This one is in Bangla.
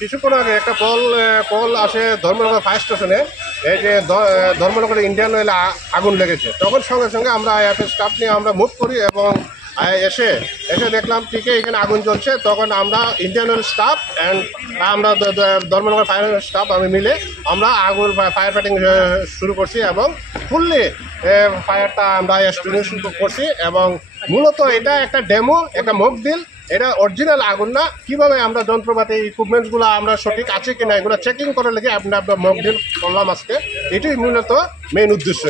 কিছুক্ষণ আগে একটা কল আসে ধর্মনগর ফায়ার স্টেশনে, এই যে ধর্মনগরে ইন্ডিয়ান অয়েলে আগুন লেগেছে। তখন সঙ্গে সঙ্গে আমরা আইএফএ স্টাফ নিয়ে আমরা মুভ করি এবং এসে দেখলাম ঠিকই এখানে আগুন জ্বলছে। তখন আমরা ইন্ডিয়ান অয়েল স্টাফ অ্যান্ড আমরা ধর্মনগর ফায়ার স্টাফ আমি মিলে আমরা আগুন ফায়ার ফাইটিং শুরু করছি এবং ফুললি ফায়ারটা আমরা এক্সটিংগুইশ করছি। এবং মূলত এটা একটা ডেমো, একটা মক ডিল, এটা অরিজিনাল আগুন না। কীভাবে আমরা যন্ত্রপাতি ইকুইপমেন্টসগুলো আমরা সঠিক আছে কিনা এগুলো চেকিং করার লেগে আপনার মক ডিল করলাম আজকে। এটাই মূলত মেইন উদ্দেশ্য।